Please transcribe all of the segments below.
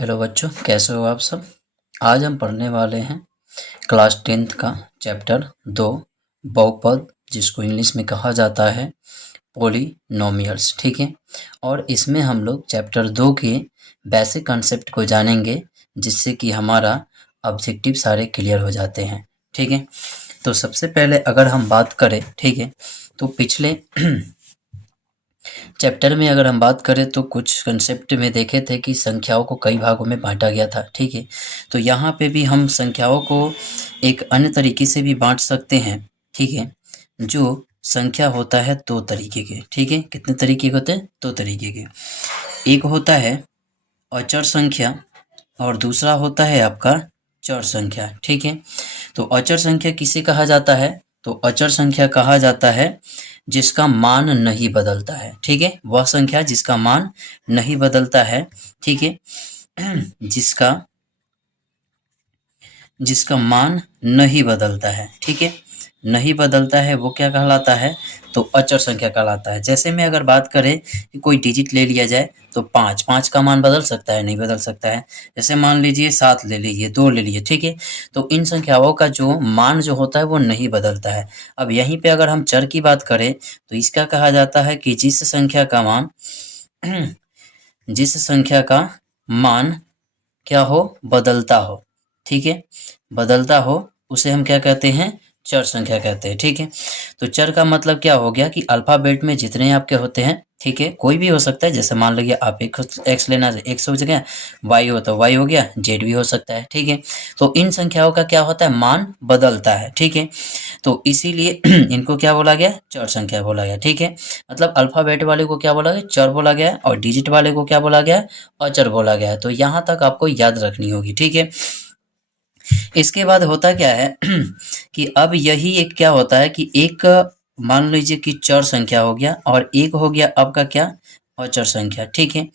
Hello बच्चों, कैसे हो आप सब। आज हम पढ़ने वाले हैं क्लास 10th का चैप्टर 2 बहुपद, जिसको इंग्लिश में कहा जाता है पॉलिनोमियल्स। ठीक है, और इसमें हम लोग चैप्टर 2 के बेसिक कंसेप्ट को जानेंगे, जिससे कि हमारा ऑब्जेक्टिव सारे क्लियर हो जाते हैं। ठीक है, तो सबसे पहले अगर हम बात करें, ठीक है, तो पिछले चैप्टर में अगर हम बात करें तो कुछ कंसेप्ट में देखे थे कि संख्याओं को कई भागों में बांटा गया था। ठीक है, तो यहाँ पे भी हम संख्याओं को एक अन्य तरीके से भी बांट सकते हैं। ठीक है, जो संख्या होता है दो तरीके के। ठीक है, कितने तरीके के होते हैं? दो तरीके के। एक होता है अचर संख्या और दूसरा होता है आपका चर संख्या। ठीक है, तो अचर संख्या किसे कहा जाता है? तो अचर संख्या कहा जाता है जिसका मान नहीं बदलता है। ठीक है, वह संख्या जिसका मान नहीं बदलता है। ठीक है, जिसका मान नहीं बदलता है। ठीक है, नहीं बदलता है वो क्या कहलाता है? तो अचर संख्या कहलाता है। जैसे में अगर बात करें कि कोई डिजिट ले लिया जाए तो पाँच का मान बदल सकता है? नहीं बदल सकता है। जैसे मान लीजिए 7 ले लीजिए, 2 ले लीजिए। ठीक है, तो इन संख्याओं का जो मान जो होता है वो नहीं बदलता है। अब यहीं पे अगर हम चर की बात करें तो इसका कहा जाता है कि जिस संख्या का मान क्या हो? बदलता हो। ठीक है, बदलता हो उसे हम क्या कहते हैं? चर संख्या कहते हैं। ठीक है, तो चर का मतलब क्या हो गया कि अल्फाबेट में जितने आपके होते हैं, ठीक है, कोई भी हो सकता है। जैसे मान लीजिए आप एक्स लेना है, एक्स हो गया, वाई हो तो वाई हो गया, जेड भी हो सकता है। ठीक है, तो इन संख्याओं का क्या होता है? मान बदलता है। ठीक है, तो इसीलिए इनको क्या बोला गया? चर संख्या बोला गया। ठीक है, मतलब अल्फाबेट वाले को क्या बोला गया? चर बोला गया, और डिजिट वाले को क्या बोला गया? अचर बोला गया। तो यहाँ तक आपको याद रखनी होगी। ठीक है, इसके बाद होता क्या है कि अब यही एक क्या होता है कि एक मान लीजिए कि चर संख्या हो गया और एक हो गया आपका क्या? अचर संख्या। ठीक है,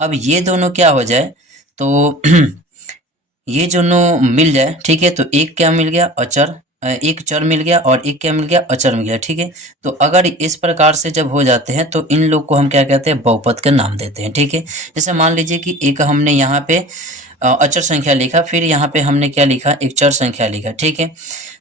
अब ये दोनों क्या हो जाए तो ये दोनों मिल जाए। ठीक है, तो एक क्या मिल गया? अचर, एक चर मिल गया और एक क्या मिल गया? अचर मिल गया। ठीक है, तो अगर इस प्रकार से जब हो जाते हैं तो इन लोग को हम क्या कहते हैं? बहुपद का नाम देते हैं। ठीक है, जैसे मान लीजिए कि एक हमने यहाँ पे अचर संख्या लिखा, फिर यहाँ पे हमने क्या लिखा? एक चर संख्या लिखा। ठीक है,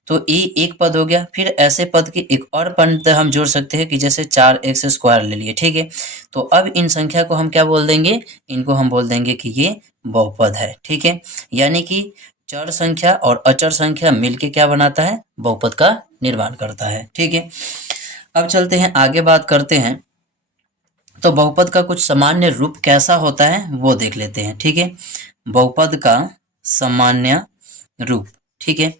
तो ये एक पद हो गया। फिर ऐसे पद के एक और पद हम जोड़ सकते हैं कि जैसे 4x² ले लिए। ठीक है, तो अब इन संख्या को हम क्या बोल देंगे? इनको हम बोल देंगे कि ये बहुपद है। ठीक है, यानी कि चर संख्या और अचर संख्या मिलके क्या बनाता है? बहुपद का निर्माण करता है। ठीक है, अब चलते हैं आगे, बात करते हैं तो बहुपद का कुछ सामान्य रूप कैसा होता है वो देख लेते हैं। ठीक है, बहुपद का सामान्य रूप। ठीक है,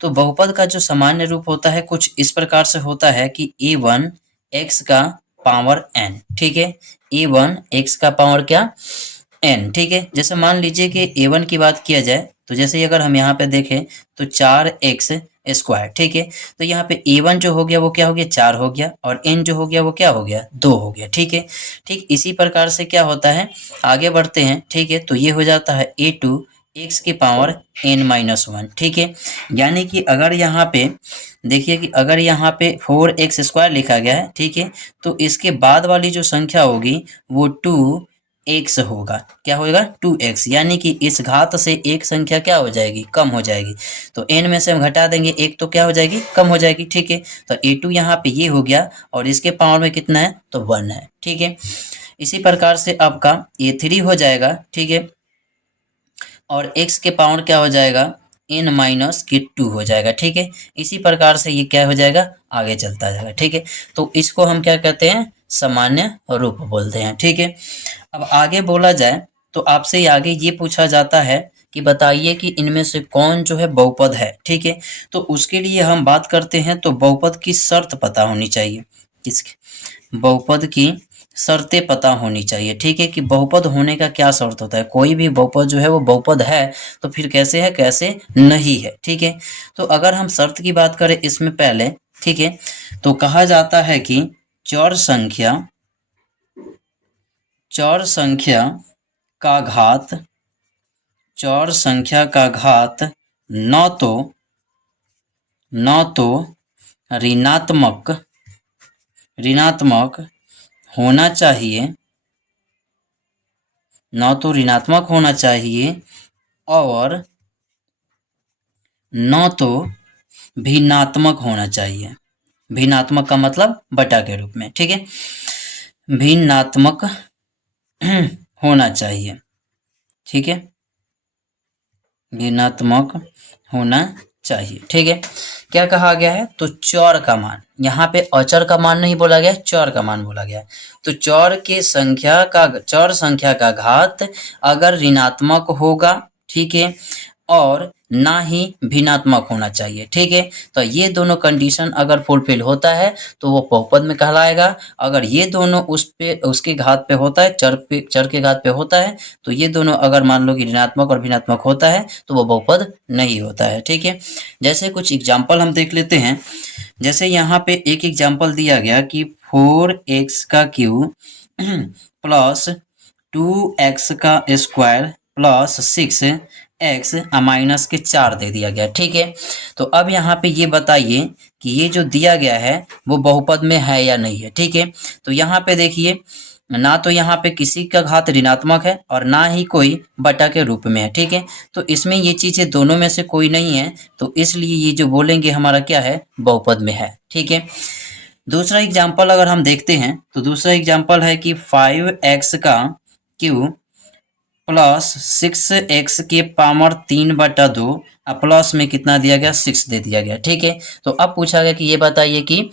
तो बहुपद का जो सामान्य रूप होता है कुछ इस प्रकार से होता है कि a1 x का पावर n। ठीक है, a1 x का पावर क्या? n। ठीक है, जैसे मान लीजिए कि a1 की बात किया जाए तो जैसे अगर हम यहाँ पे देखें तो 4x²। ठीक है, तो यहाँ पे a1 जो हो गया वो क्या हो गया? 4 हो गया, और n जो हो गया वो क्या हो गया? 2 हो गया। ठीक है, ठीक इसी प्रकार से क्या होता है? आगे बढ़ते हैं। ठीक है, तो ये हो जाता है a2 x की पावर n-1। ठीक है, यानी कि अगर यहाँ पे देखिए कि अगर यहाँ पे 4x² लिखा गया है, ठीक है, तो इसके बाद वाली जो संख्या होगी वो 2x होगा। क्या होगा? 2x, यानी कि इस घात से एक संख्या क्या हो जाएगी? कम हो जाएगी। तो n में से हम घटा देंगे एक, तो क्या हो जाएगी? कम हो जाएगी। ठीक है, तो a2 यहाँ पे ये हो गया, और इसके पावर में कितना है? तो 1 है। ठीक है, इसी प्रकार से आपका a3 हो जाएगा। ठीक है, और x के पावर क्या हो जाएगा? n-2 हो जाएगा। ठीक है, इसी प्रकार से ये क्या हो जाएगा? आगे चलता जाएगा। ठीक है, तो इसको हम क्या कहते हैं? सामान्य रूप बोलते हैं। ठीक है, अब आगे बोला जाए तो आपसे आगे ये पूछा जाता है कि बताइए कि इनमें से कौन जो है बहुपद है। ठीक है, तो उसके लिए हम बात करते हैं तो बहुपद की शर्त पता होनी चाहिए। किसकी? बहुपद की शर्तें पता होनी चाहिए। ठीक है, कि बहुपद होने का क्या शर्त होता है? कोई भी बहुपद जो है वो बहुपद है तो फिर कैसे है, कैसे नहीं है। ठीक है, तो अगर हम शर्त की बात करें इसमें पहले, ठीक है, तो कहा जाता है कि चर संख्या का घात, चर संख्या का घात न तो ऋणात्मक होना चाहिए, ना तो ऋणात्मक होना चाहिए और न तो भिन्नात्मक होना चाहिए। भिन्नात्मक का मतलब बटा के रूप में, ठीक है, भिन्नात्मक होना चाहिए, ठीक है, भिन्नात्मक होना चाहिए, ठीक है। क्या कहा गया है, तो चर का मान, यहाँ पे अचर का मान नहीं बोला गया, चर का मान बोला गया। तो चर संख्या का घात अगर ऋणात्मक होगा, ठीक है, और ना ही भिन्नात्मक होना चाहिए, ठीक है। तो ये दोनों कंडीशन अगर फुलफिल होता है तो वो बहुपद में कहलाएगा। अगर ये दोनों उसके घात पे होता है, चर के घात पे होता है, तो ये दोनों अगर मान लो कि ऋणात्मक और भिन्नात्मक होता है तो वो बहुपद नहीं होता है, ठीक है। जैसे कुछ एग्जाम्पल हम देख लेते हैं। जैसे यहाँ पे एक एग्जाम्पल दिया गया कि 4x का क्यूब प्लस 2x का स्क्वायर प्लस 6x माइनस के 4 दे दिया गया, ठीक है। तो अब यहाँ पे ये बताइए कि ये जो दिया गया है वो बहुपद में है या नहीं है, ठीक है। तो यहाँ पे देखिए, ना तो यहाँ पे किसी का घात ऋणात्मक है और ना ही कोई बटा के रूप में है, ठीक है। तो इसमें ये चीजें दोनों में से कोई नहीं है, तो इसलिए ये जो बोलेंगे हमारा क्या है, बहुपद में है, ठीक है। दूसरा एग्जाम्पल अगर हम देखते हैं तो दूसरा एग्जाम्पल है कि 5x का क्यूब प्लस 6x के पावर 3/2 और प्लस में कितना दिया गया, 6 दे दिया गया, ठीक है। तो अब पूछा गया कि ये बताइए कि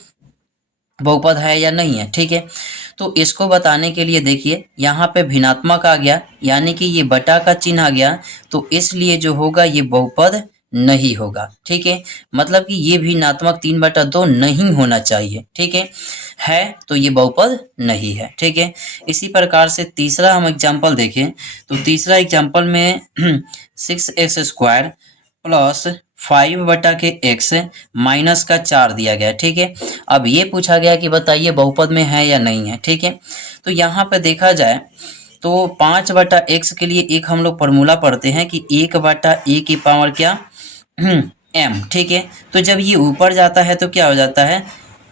बहुपद है या नहीं है, ठीक है। तो इसको बताने के लिए देखिए, यहाँ पे भिन्नात्मक आ गया, यानी कि ये बटा का चिन्ह आ गया, तो इसलिए जो होगा ये बहुपद नहीं होगा, ठीक है। मतलब कि ये भिन्नात्मक 3/2 नहीं होना चाहिए, ठीक है तो ये बहुपद नहीं है, ठीक है। इसी प्रकार से तीसरा हम एग्जाम्पल देखें तो तीसरा एग्जाम्पल में 6x² प्लस 5/x माइनस का 4 दिया गया, ठीक है। अब ये पूछा गया कि बताइए बहुपद में है या नहीं है, ठीक है। तो यहाँ पे देखा जाए तो 5/x के लिए एक हम लोग फॉर्मूला पढ़ते हैं कि 1/a की पावर क्या, m, ठीक है। तो जब ये ऊपर जाता है तो क्या हो जाता है,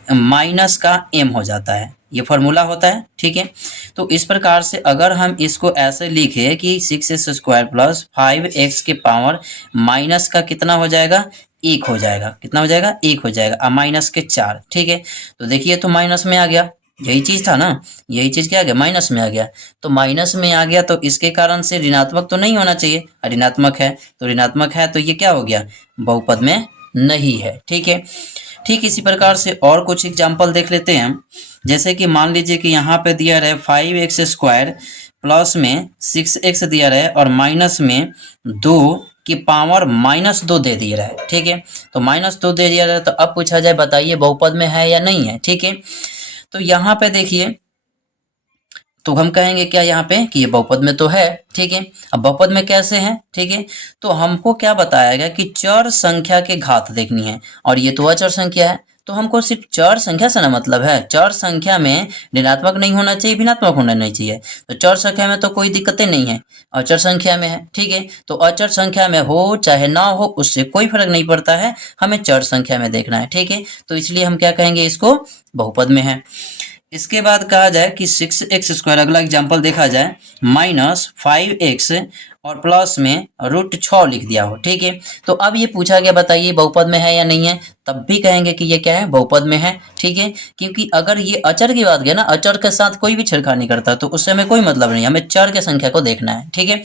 माइनस का m हो जाता है, ये फॉर्मूला होता है, ठीक है। तो इस प्रकार से अगर हम इसको ऐसे लिखे कि 6x² प्लस 5x के पावर माइनस का कितना हो जाएगा, 1 हो जाएगा, कितना हो जाएगा, 1 हो जाएगा, माइनस के 4, ठीक है। तो देखिए तो माइनस में आ गया, यही चीज था ना, यही चीज क्या आ गया, माइनस में आ गया। तो माइनस में आ गया तो इसके कारण से ऋणात्मक तो नहीं होना चाहिए, ऋणात्मक है, तो ऋणात्मक है तो ये क्या हो गया, बहुपद में नहीं है, ठीक है। ठीक इसी प्रकार से और कुछ एग्जाम्पल देख लेते हैं। जैसे कि मान लीजिए कि यहाँ पे दिया रहे 5x² प्लस में 6x दिया रहे और माइनस में 2 की पावर -2 दे दिया रहा है, ठीक है। तो -2 दे दिया रहा है, तो अब पूछा जाए बताइए बहुपद में है या नहीं है, ठीक है। तो यहाँ पे देखिए, तो हम कहेंगे क्या यहाँ पे कि ये बहुपद में तो है, ठीक है। अब बहुपद में कैसे है, ठीक है। तो हमको क्या बताया गया कि चर संख्या के घात देखनी है, और ये तो अचर संख्या है, तो हमको सिर्फ चर संख्या से ना मतलब है, चर संख्या में ऋणात्मक नहीं होना चाहिए, भिन्नात्मक होना नहीं चाहिए। तो चर संख्या में तो कोई दिक्कतें नहीं है, अचर संख्या में है, ठीक है। तो अचर संख्या में हो चाहे ना हो उससे कोई फर्क नहीं पड़ता है, हमें चर संख्या में देखना है, ठीक है। तो इसलिए हम क्या कहेंगे, इसको बहुपद में है। इसके बाद कहा जाए कि 6x², अगला एग्जाम्पल देखा जाए, -5x और प्लस में √6 लिख दिया हो, ठीक है। तो अब ये पूछा गया बताइए बहुपद में है या नहीं है, तब भी कहेंगे कि ये क्या है, बहुपद में है, ठीक है। क्योंकि अगर ये अचर की बात किया ना, अचर के साथ कोई भी छेड़खानी करता तो उससे हमें कोई मतलब नहीं, हमें चर के संख्या को देखना है, ठीक है।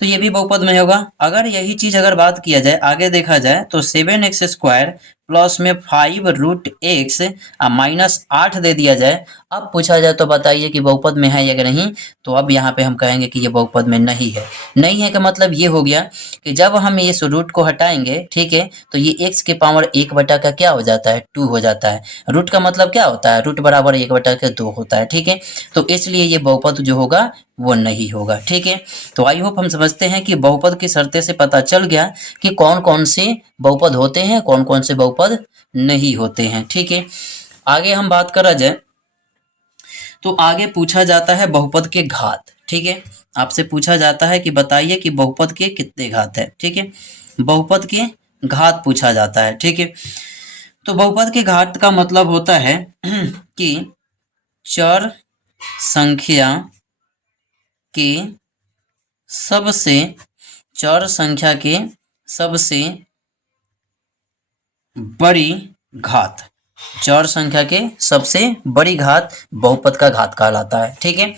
तो ये भी बहुपद में होगा। अगर यही चीज अगर बात किया जाए, आगे देखा जाए तो 7x² प्लस में 5√x -8 दे दिया जाए, अब पूछा जाए तो बताइए कि बहुपद में है या नहीं। तो अब यहाँ पे हम कहेंगे कि ये बहुपद में नहीं है। नहीं है का मतलब ये हो गया कि जब हम इस रूट को हटाएंगे, ठीक है, तो ये x के पावर 1 का क्या हो जाता है, 2 हो जाता है। रूट का मतलब क्या होता है, रूट बराबर 1/2 होता है, ठीक है। तो इसलिए ये बहुपद जो होगा वो नहीं होगा, ठीक है। तो आई होप हम समझते हैं कि बहुपद की शर्तें से पता चल गया कि कौन कौन से बहुपद होते हैं, कौन कौन से बहुपद नहीं होते हैं, ठीक है। आगे हम बात करा जाए तो आगे पूछा जाता है बहुपद के घात, ठीक है। आपसे पूछा जाता है कि बताइए कि बहुपद के कितने घात है, ठीक है। बहुपद के घात पूछा जाता है, ठीक है। तो बहुपद के घात का मतलब होता है कि चर संख्या के सबसे चर संख्या के सबसे बड़ी घात, चर संख्या के सबसे बड़ी घात बहुपद का घात कहलाता है। ठीक है,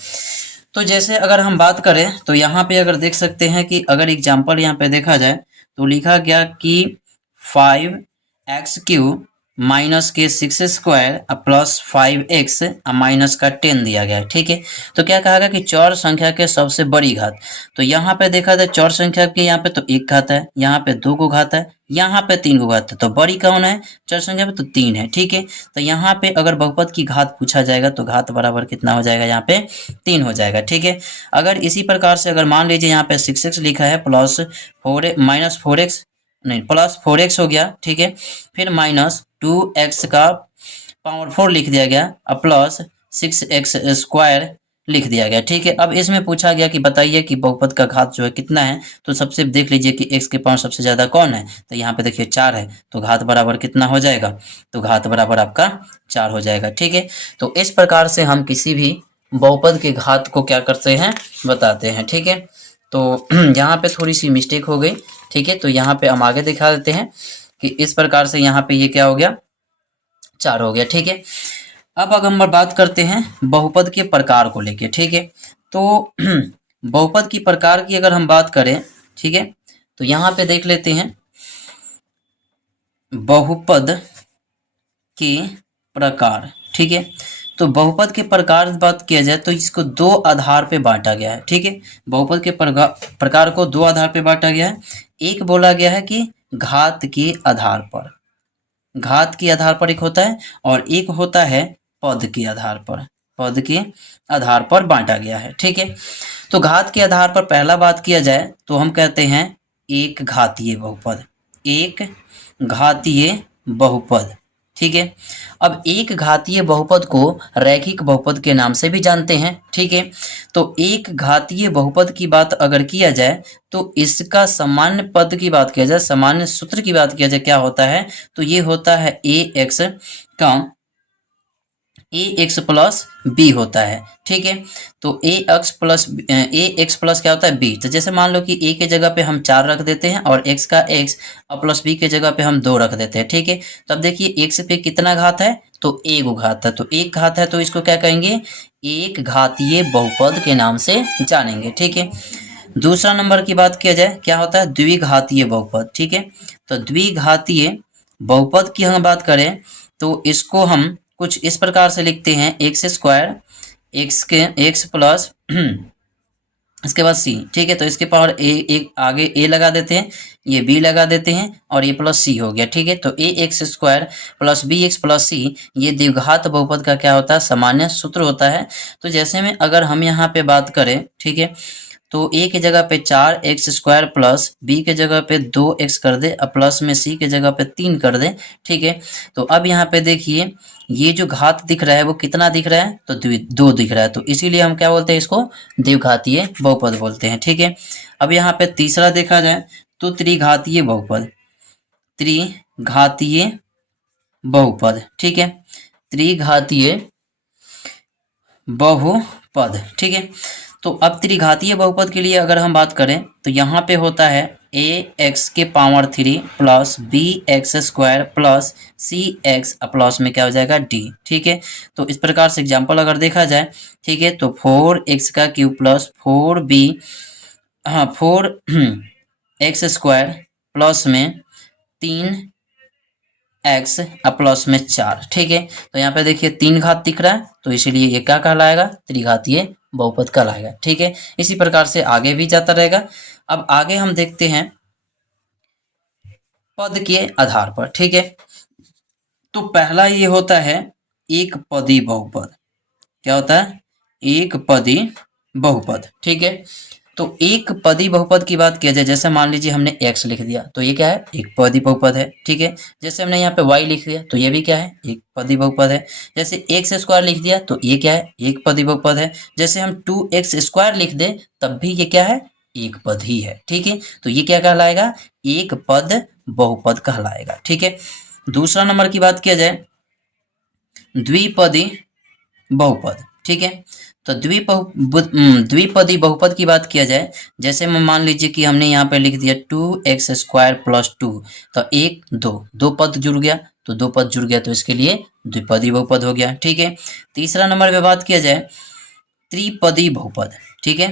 तो जैसे अगर हम बात करें तो यहाँ पे अगर देख सकते हैं कि अगर एग्जाम्पल यहाँ पे देखा जाए तो लिखा गया कि 5x³ माइनस के 6 स्क्वायर प्लस 5x माइनस का 10 दिया गया है। ठीक है, तो क्या कहा गया कि चौर संख्या के सबसे बड़ी घात, तो यहाँ पे देखा जाए चौर संख्या के यहाँ पे तो 1 घात है, यहाँ पे 2 को घात है, यहाँ पे 3 को घात है, तो बड़ी कौन है चौर संख्या में, तो 3 है। ठीक है, तो यहाँ पे अगर बहुपद की घात पूछा जाएगा तो घात बराबर कितना हो जाएगा, यहाँ पे 3 हो जाएगा। ठीक है, अगर इसी प्रकार से अगर मान लीजिए यहाँ पे 6x लिखा है प्लस 4 माइनस 4x नहीं प्लस 4x हो गया। ठीक है, फिर माइनस 2x का पावर 4 लिख दिया गया और प्लस 6x स्क्वायर लिख दिया गया। ठीक है, अब इसमें पूछा गया कि बताइए कि बहुपद का घात जो है कितना है, तो सबसे देख लीजिए कि x के पावर सबसे ज़्यादा कौन है, तो यहाँ पे देखिए 4 है, तो घात बराबर कितना हो जाएगा, तो घात बराबर आपका 4 हो जाएगा। ठीक है, तो इस प्रकार से हम किसी भी बहुपद के घात को क्या करते हैं, बताते हैं। ठीक है, तो यहाँ पे थोड़ी सी मिस्टेक हो गई। ठीक है, तो यहाँ पे हम आगे दिखा देते हैं कि इस प्रकार से यहाँ पे ये क्या हो गया, 4 हो गया। ठीक है, अब अगर हम बात करते हैं बहुपद के प्रकार को लेके। ठीक है, तो बहुपद की प्रकार की अगर हम बात करें, ठीक है, तो यहाँ पे देख लेते हैं बहुपद के प्रकार। ठीक है, तो बहुपद के प्रकार बात किया जाए तो इसको 2 आधार पे बांटा गया है। ठीक है, बहुपद के प्रकार को 2 आधार पे बांटा गया है। एक बोला गया है कि घात के आधार पर, घात के आधार पर एक होता है, और एक होता है पद के आधार पर, पद के आधार पर बांटा गया है। ठीक है, तो घात के आधार पर पहला बात किया जाए तो हम कहते हैं एक घातीय बहुपद, एक घातीय बहुपद। ठीक है, अब एक घातीय बहुपद को रैखिक बहुपद के नाम से भी जानते हैं। ठीक है, तो एक घातीय बहुपद की बात अगर किया जाए तो इसका सामान्य पद की बात किया जाए, सामान्य सूत्र की बात किया जाए, क्या होता है, तो ये होता है ax का ax प्लस बी होता है। ठीक है, तो ax प्लस क्या होता है b, तो जैसे मान लो कि a के जगह पे हम 4 रख देते हैं और x का x और प्लस b के जगह पे हम 2 रख देते हैं। ठीक है, तो अब देखिए x पे कितना घात है, तो एक घात है, तो एक घात है तो इसको क्या कहेंगे, एक घातीय बहुपद के नाम से जानेंगे। ठीक है, दूसरा नंबर की बात किया जाए क्या होता है, द्विघातीय बहुपद। ठीक है, तो द्विघातीय बहुपद की हम बात करें तो इसको हम कुछ इस प्रकार से लिखते हैं, एक्स स्क्वायर एक्स के एक्स प्लस इसके बाद सी। ठीक है, तो इसके पावर ए एक आगे ए लगा देते हैं, ये बी लगा देते हैं और ये प्लस सी हो गया। ठीक है, तो A X square plus B X plus C ये द्विघात बहुपद का क्या होता है, सामान्य सूत्र होता है। तो जैसे में अगर हम यहाँ पे बात करें, ठीक है, तो ए के जगह पे 4x स्क्वायर प्लस बी के जगह पे 2x कर दे और प्लस में सी के जगह पे 3 कर दे। ठीक है, तो अब यहाँ पे देखिए ये जो घात दिख रहा है वो कितना दिख रहा है, तो 2 दिख रहा है, तो इसीलिए हम क्या बोलते हैं, इसको द्विघातीय बहुपद बोलते हैं। ठीक है, अब यहाँ पे तीसरा देखा जाए तो त्रिघातीय बहुपद, त्रिघातीय बहुपद। ठीक है, त्रिघातीय बहुपद। ठीक है, तो अब त्रिघातीय बहुपद के लिए अगर हम बात करें तो यहाँ पे होता है ax के power 3 plus bx square plus cx plus में क्या हो जाएगा d। ठीक है, तो इस प्रकार से एग्जांपल अगर देखा जाए, ठीक है, तो 4x का cube plus 4b 4x square plus में 3x प्लस में 4। ठीक है, तो यहाँ पे देखिए 3 घात दिख रहा है, तो इसीलिए ये क्या कहलाएगा, त्रिघातीय बहुपद कहलाएगा। ठीक है, इसी प्रकार से आगे भी जाता रहेगा। अब आगे हम देखते हैं पद के आधार पर। ठीक है, तो पहला ये होता है एक पदी बहुपद। क्या होता है, एक पदी बहुपद। ठीक है, तो एक पदी बहुपद की बात किया जाए, जैसे मान लीजिए हमने x लिख दिया तो ये क्या है, एक पदी बहुपद है। ठीक है, जैसे हमने यहाँ पे y लिख दिया तो ये भी क्या है, एक पदी बहुपद है। जैसे x स्क्वायर लिख दिया तो ये क्या है, एक पदी बहुपद है। जैसे हम 2x स्क्वायर लिख दे तब भी ये क्या है, एक पद ही है। ठीक है, तो ये क्या कहलाएगा, एक पद बहुपद कहलाएगा। ठीक है, दूसरा नंबर की बात किया जाए द्विपदी बहुपद। ठीक है, तो द्विपदी बहुपद की बात किया जाए, जैसे में मान लीजिए कि हमने यहाँ पे लिख दिया 2x² + 2, तो एक दो पद जुड़ गया, तो दो पद जुड़ गया तो इसके लिए द्विपदी बहुपद हो गया। ठीक है, तीसरा नंबर पे बात किया जाए त्रिपदी बहुपद। ठीक है,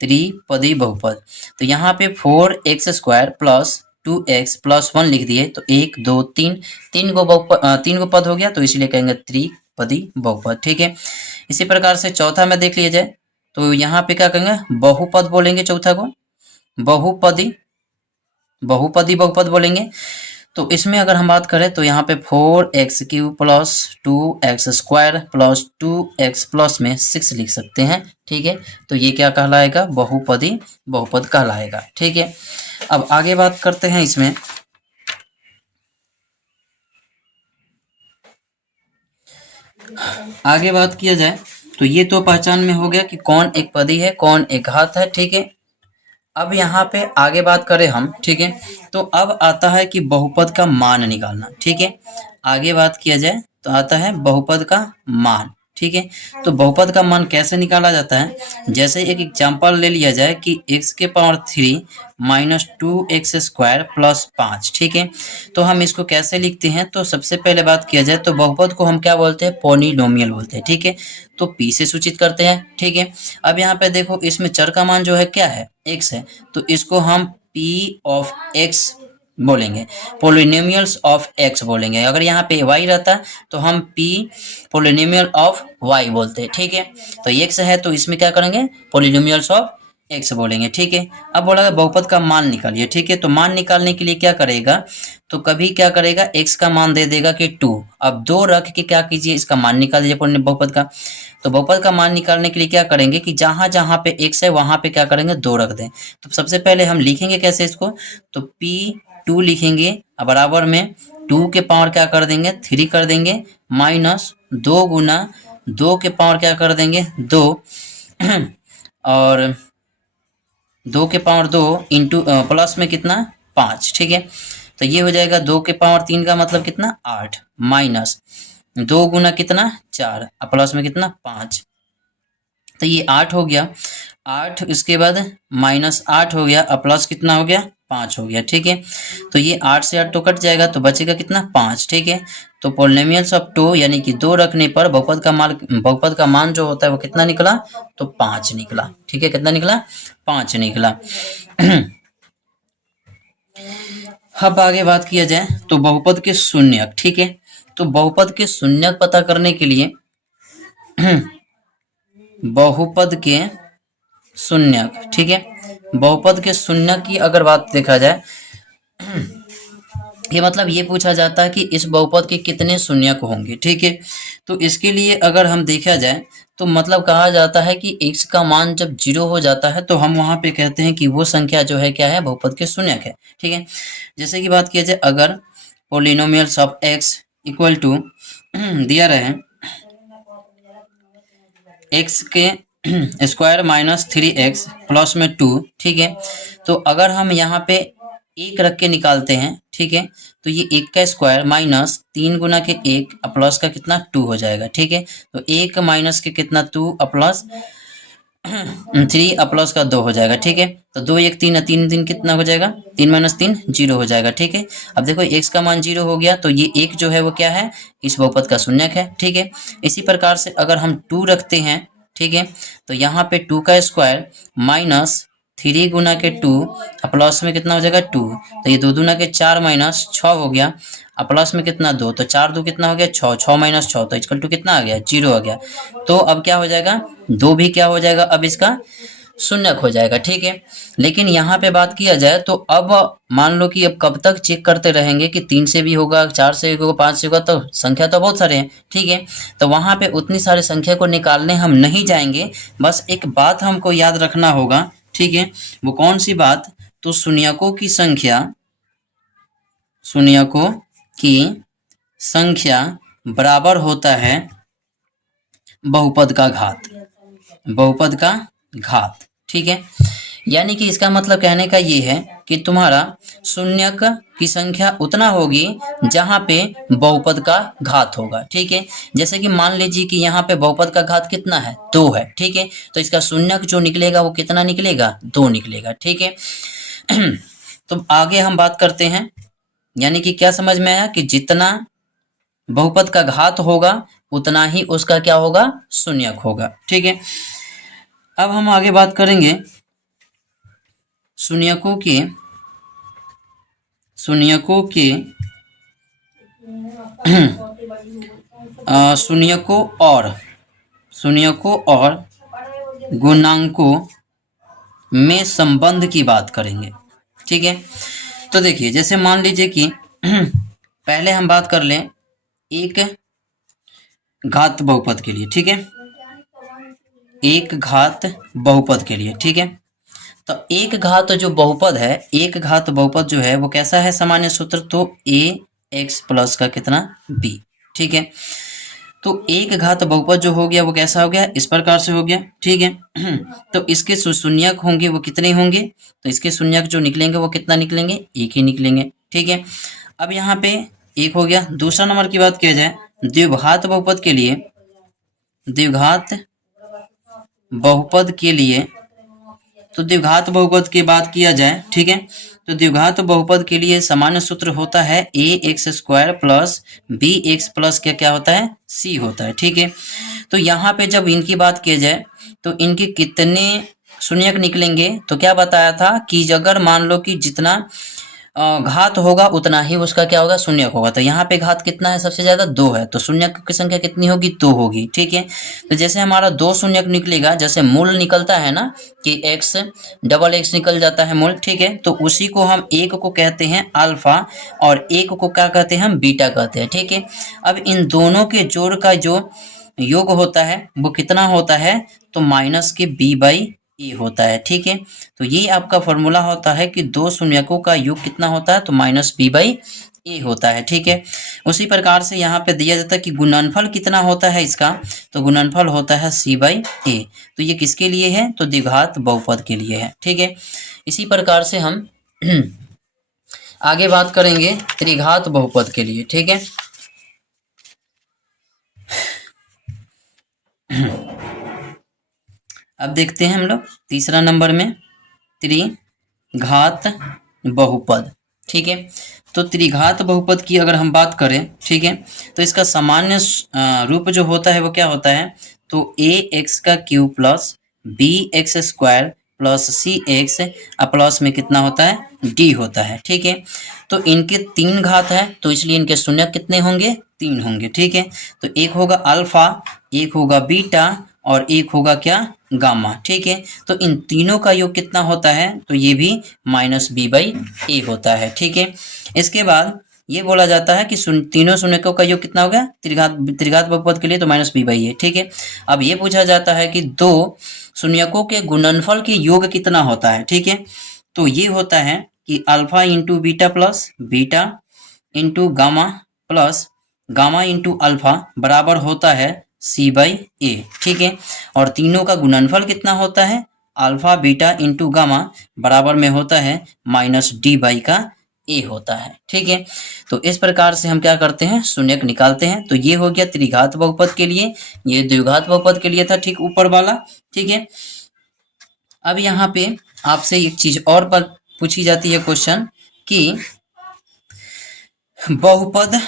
त्रिपदी बहुपद, तो यहाँ पे 4x² + 2x + 1 लिख दिए, तो 1 2 3 तीन गो पद हो गया, तो इसलिए कहेंगे त्रिपदी बहुपद। ठीक है, इसी प्रकार से चौथा में देख लिया जाए, तो यहाँ पे क्या कहेंगे, बहुपद बोलेंगे, चौथा को बहुपदी बहुपद बोलेंगे। तो इसमें अगर हम बात करें तो यहाँ पे 4x³ + 2x² + 2x प्लस में 6 लिख सकते हैं। ठीक है, तो ये क्या कहलाएगा, बहुपदी बहुपद कहलाएगा। ठीक है, अब आगे बात करते हैं इसमें। आगे बात किया जाए तो ये तो पहचान में हो गया कि कौन एक पदी है, कौन एक घात है। ठीक है, अब यहाँ पे आगे बात करें हम। ठीक है, तो अब आता है कि बहुपद का मान निकालना। ठीक है, आगे बात किया जाए तो आता है बहुपद का मान। ठीक है, तो बहुपद का मान कैसे निकाला जाता है, जैसे एक एग्जांपल ले लिया जाए कि x³ - 2x² + 5। ठीक है, तो हम इसको कैसे लिखते हैं, तो सबसे पहले बात किया जाए तो बहुपद को हम क्या बोलते हैं, पॉलिनोमियल बोलते हैं। ठीक है, तो p से सूचित करते हैं। ठीक है, अब यहाँ पे देखो इसमें चर का मान जो है क्या है, x है, तो इसको हम p ऑफ x बोलेंगे, पोलिनोमियल्स ऑफ x बोलेंगे। अगर यहाँ पे y रहता तो हम p पोलिनोमियल ऑफ y बोलते हैं। ठीक है, तो x है तो इसमें क्या करेंगे, पोलिनोमियल्स ऑफ x बोलेंगे। ठीक है, अब बोला बहुपद का मान निकालिए। ठीक है, तो मान निकालने के लिए क्या करेगा, तो कभी क्या करेगा, x का मान दे देगा कि 2। अब 2 रख के क्या कीजिए, इसका मान निकाल दीजिए बहुपद का। तो बहुपद का मान निकालने के लिए क्या करेंगे कि जहां जहां पे x है वहां पे क्या करेंगे, 2 रख दें। तो सबसे पहले हम लिखेंगे कैसे इसको, तो p2 लिखेंगे, बराबर में 2 के पावर क्या कर देंगे, 3 कर देंगे, माइनस 2 गुना 2 के पावर क्या कर देंगे, 2 और 2 के पावर 2 इंटू प्लस में कितना, 5। ठीक है, तो ये हो जाएगा 2 के पावर 3 का मतलब कितना, 8, माइनस 2 गुना कितना, 4, प्लस में कितना, 5। तो ये 8 हो गया, 8 इसके बाद -8 हो गया, और प्लस कितना हो गया, 5 हो गया। ठीक है, तो ये 8 से 8 तो कट जाएगा, तो बचेगा कितना, 5। ठीक है, तो पोलिनोमियल्स ऑफ 2 यानी कि 2 रखने पर बहुपद का मान जो होता है वो कितना निकला, तो 5 निकला। ठीक है, कितना निकला, 5 निकला। अब आगे बात किया जाए तो बहुपद के शून्यक। ठीक है, तो बहुपद के शून्यक पता करने के लिए बहुपद के शून्यक, ठीक है, बहुपद के शून्यक की अगर बात देखा जाए, ये मतलब ये पूछा जाता है कि इस बहुपद के कितने शून्यक होंगे। ठीक है, तो इसके लिए अगर हम देखा जाए तो मतलब कहा जाता है कि x का मान जब 0 हो जाता है तो हम वहां पे कहते हैं कि वो संख्या जो है क्या है, बहुपद के शून्यक है। ठीक है, जैसे कि बात किया जाए, अगर polynomials of x equal to दिया रहे x के स्क्वायर - 3x प्लस में 2। ठीक है, तो अगर हम यहाँ पे 1 रख के निकालते हैं, ठीक है, तो ये 1 का स्क्वायर -3 गुना के 1 प्लस का कितना, 2 हो जाएगा। ठीक है, तो 1 माइनस के कितना, 2 प्लस 3 प्लस का 2 हो जाएगा। ठीक है, तो 2 1 3 3 3 कितना हो जाएगा, 3 - 3 0 हो जाएगा। ठीक है, अब देखो x का मान 0 हो गया, तो ये 1 जो है वो क्या है, इस बहुपद का शून्यक है। ठीक है, इसी प्रकार से अगर हम 2 रखते हैं, ठीक है, तो यहाँ पे 2 का स्क्वायर -3 गुना के 2 प्लस में कितना हो जाएगा, 2, तो ये 2 दूना के 4 माइनस 6 हो गया, प्लस में कितना, 2, तो 4 2 कितना हो गया, 6, 6 - 6, तो इक्वल टू कितना आ गया, 0 आ गया। तो अब क्या हो जाएगा, 2 भी क्या हो जाएगा, अब इसका शून्यक हो जाएगा। ठीक है, लेकिन यहाँ पे बात किया जाए तो अब मान लो कि अब कब तक चेक करते रहेंगे कि 3 से भी होगा, 4 से भी होगा, 5 से होगा, तो संख्या तो बहुत सारे हैं। ठीक है, तो वहाँ पे उतनी सारी संख्या को निकालने हम नहीं जाएंगे, बस एक बात हमको याद रखना होगा। ठीक है, वो कौन सी बात, तो शून्यकों की संख्या बराबर होता है बहुपद का घात। ठीक है, यानी कि इसका मतलब कहने का ये है कि तुम्हारा शून्यक की संख्या उतना होगी जहां पे बहुपद का घात होगा। ठीक है, जैसे कि मान लीजिए कि यहाँ पे बहुपद का घात कितना है, 2 है। ठीक है, तो इसका शून्यक जो निकलेगा वो कितना निकलेगा, 2 निकलेगा। ठीक है तो आगे हम बात करते हैं, यानी कि क्या समझ में आया कि जितना बहुपद का घात होगा उतना ही उसका क्या होगा, शून्यक होगा। ठीक है, अब हम आगे बात करेंगे शून्यकों के शून्यकों और गुणांकों में संबंध की बात करेंगे। ठीक है, तो देखिए जैसे मान लीजिए कि पहले हम बात कर लें एक घात बहुपद के लिए। ठीक है, एक घात बहुपद के लिए। ठीक है, तो एक घात जो बहुपद है, एक घात बहुपद जो है वो कैसा है, सामान्य सूत्र तो ए एक्स प्लस का कितना, बी। ठीक है, तो एक घात बहुपद जो हो गया वो कैसा हो गया, इस प्रकार से हो गया। ठीक है तो इसके शून्यक होंगे वो कितने होंगे, तो इसके शून्यक जो निकलेंगे वो कितना निकलेंगे, एक ही निकलेंगे। ठीक है, अब यहाँ पे एक हो गया। दूसरा नंबर की बात किया जाए द्विघात बहुपद के लिए, द्विघात बहुपद के लिए, तो द्विघात बहुपद की बात किया जाए। ठीक है, तो द्विघात बहुपद के लिए सामान्य सूत्र होता है A X square plus B X plus क्या होता है, सी होता है। ठीक है, तो यहाँ पे जब इनकी बात की जाए तो इनके कितने शून्यक निकलेंगे, तो क्या बताया था कि अगर मान लो कि जितना घात होगा उतना ही उसका क्या होगा, शून्यक होगा। तो यहाँ पे घात कितना है, सबसे ज्यादा 2 है, तो शून्यक की संख्या कितनी होगी, 2 होगी। ठीक है, तो जैसे हमारा 2 शून्यक निकलेगा, जैसे मूल निकलता है ना कि x डबल x निकल जाता है मूल। ठीक है, तो उसी को हम एक को कहते हैं अल्फा और एक को क्या कहते हैं, हम बीटा कहते हैं। ठीक है, अब इन दोनों के जोड़ का जो योग होता है वो कितना होता है, तो माइनस के b बाई ए होता है। ठीक है, तो ये आपका फॉर्मूला होता है कि दो शून्यकों का योग कितना होता है, तो माइनस बी बाई ए होता है। ठीक है, उसी प्रकार से यहाँ पे दिया जाता है कि गुणनफल कितना होता है इसका, तो गुणनफल होता है सी बाई ए। तो ये किसके लिए है, तो द्विघात बहुपद के लिए है। ठीक है, इसी प्रकार से हम आगे बात करेंगे त्रिघात बहुपद के लिए। ठीक है, अब देखते हैं हम लोग तीसरा नंबर में त्रिघात बहुपद। ठीक है, तो त्रिघात बहुपद की अगर हम बात करें, ठीक है, तो इसका सामान्य रूप जो होता है वो क्या होता है, तो ए एक्स का cube plus B X square plus C X plus में कितना होता है, डी होता है। ठीक है, तो इनके 3 घात है तो इसलिए इनके शून्य कितने होंगे, 3 होंगे। ठीक है, तो एक होगा अल्फा, एक होगा बीटा और एक होगा क्या, गामा। ठीक है, तो इन तीनों का योग कितना होता है, तो ये भी माइनस बी बाई ए होता है। ठीक है, इसके बाद ये बोला जाता है कि तीनों शून्यकों का योग कितना हो गया, त्रिघात बहुपद के लिए तो माइनस बी बाई ए। ठीक है, अब ये पूछा जाता है कि दो शून्यकों के गुणनफल के योग कितना होता है। ठीक है, तो ये होता है कि alpha into beta plus beta into gamma plus gamma into alpha बराबर होता है सी बाई ए। ठीक है, और तीनों का गुणनफल कितना होता है, अल्फा बीटा इंटू गामा बराबर में होता है माइनस डी बाई का ए होता है। ठीक है, तो इस प्रकार से हम क्या करते हैं, शून्यक निकालते हैं। तो ये हो गया त्रिघात बहुपद के लिए, ये द्विघात बहुपद के लिए था, ठीक ऊपर वाला। ठीक है, अब यहाँ पे आपसे एक चीज और पर पूछी जाती है क्वेश्चन कि बहुपद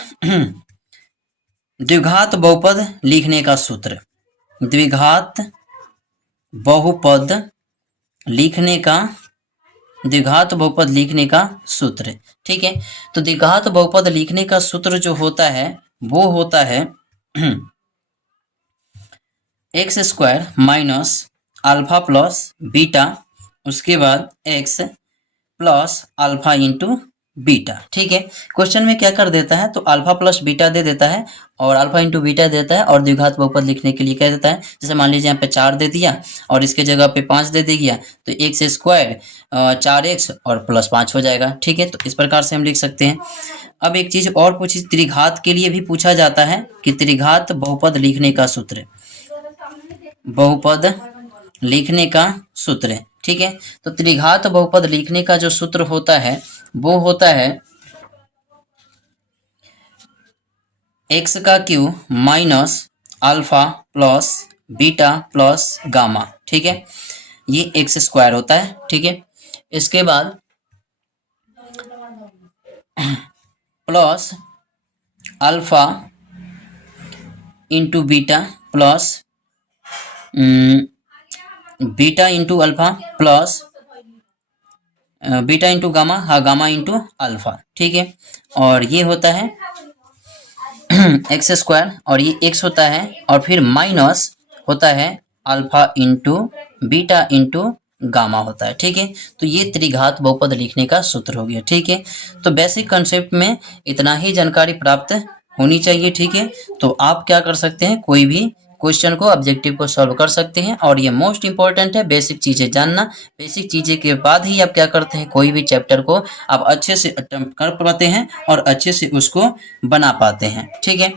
द्विघात बहुपद लिखने का सूत्र, द्विघात बहुपद लिखने का, द्विघात बहुपद लिखने का सूत्र। ठीक है, तो द्विघात बहुपद लिखने का सूत्र जो होता है वो होता है x square minus alpha plus beta, उसके बाद x plus alpha into beta. ठीक है, क्वेश्चन में क्या कर देता है, तो अल्फा प्लस बीटा दे देता है और अल्फा इंटू बीटा देता है और द्विघात बहुपद लिखने के लिए कह देता है। जैसे मान लीजिए यहाँ पे 4 दे दिया और इसके जगह पे 5 दे दिया, तो एक्स स्क्वायर 4x और प्लस 5 हो जाएगा। ठीक है, तो इस प्रकार से हम लिख सकते हैं। अब एक चीज और पूछी, त्रिघात के लिए भी पूछा जाता है कि त्रिघात बहुपद लिखने का सूत्र, बहुपद लिखने का सूत्र। ठीक है। तो त्रिघात बहुपद लिखने का जो सूत्र होता है वो होता है एक्स का Q minus alpha plus beta plus gamma, ठीक है। ये एक्स स्क्वायर होता है, ठीक है। इसके बाद plus alpha into beta plus beta into alpha plus beta into gamma, हाँ गामा इंटू अल्फा, ठीक है। और ये होता है एक्स स्क्वायर और ये एक्स होता है और फिर माइनस होता है alpha into beta into gamma होता है, ठीक है। तो ये त्रिघात बहुपद लिखने का सूत्र हो गया, ठीक है। तो बेसिक कंसेप्ट में इतना ही जानकारी प्राप्त होनी चाहिए, ठीक है। तो आप क्या कर सकते हैं, कोई भी क्वेश्चन को ऑब्जेक्टिव को सॉल्व कर सकते हैं और ये मोस्ट इंपॉर्टेंट है बेसिक चीजें जानना। बेसिक चीजें के बाद ही आप क्या करते हैं, कोई भी चैप्टर को आप अच्छे से अटेम्प्ट कर पाते हैं और अच्छे से उसको बना पाते हैं, ठीक है।